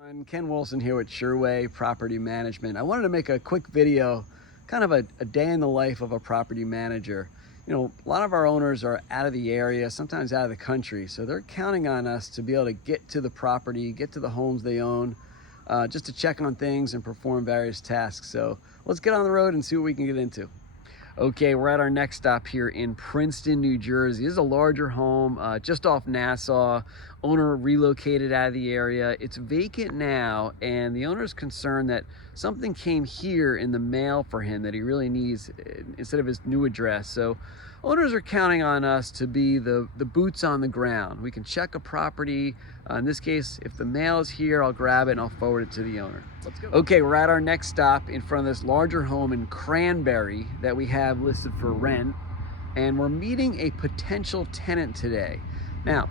I'm Ken Wilson here with Sureway Property Management. I wanted to make a quick video, kind of a day in the life of a property manager. You know, a lot of our owners are out of the area, sometimes out of the country, so they're counting on us to be able to get to the property, get to the homes they own, just to check on things and perform various tasks. So let's get on the road and see what we can get into. Okay, we're at our next stop here in Princeton, New Jersey. This is a larger home just off Nassau. Owner relocated out of the area. It's vacant now, and the owner's concerned that something came here in the mail for him that he really needs instead of his new address. So owners are counting on us to be the boots on the ground. We can check a property. In this case, if the mail is here, I'll grab it and I'll forward it to the owner. Let's go. Okay, we're at our next stop in front of this larger home in Cranberry that we have listed for rent, and we're meeting a potential tenant today. Now,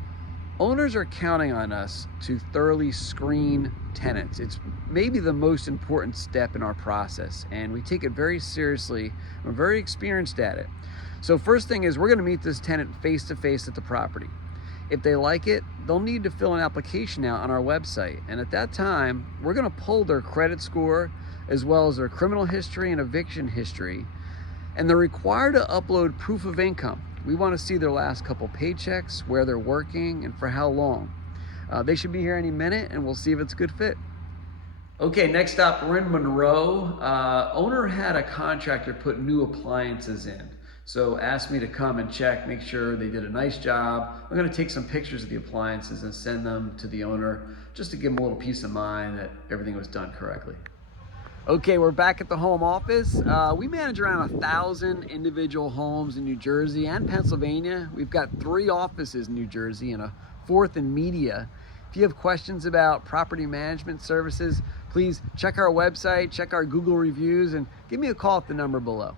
owners are counting on us to thoroughly screen tenants. It's maybe the most important step in our process, and we take it very seriously. We're very experienced at it. So first thing is, we're going to meet this tenant face to face at the property. If they like it, they'll need to fill an application out on our website, and at that time we're going to pull their credit score as well as their criminal history and eviction history, and they're required to upload proof of income. We want to see their last couple paychecks, where they're working, and for how long. They should be here any minute, and we'll see if it's a good fit. Okay, next up, we're in Monroe. Owner had a contractor put new appliances in, so asked me to come and check, make sure they did a nice job. I'm going to take some pictures of the appliances and send them to the owner just to give them a little peace of mind that everything was done correctly. Okay, we're back at the home office. We manage around 1,000 individual homes in New Jersey and Pennsylvania. We've got 3 offices in New Jersey and a 4th in Media. If you have questions about property management services, please check our website, check our Google reviews, and give me a call at the number below.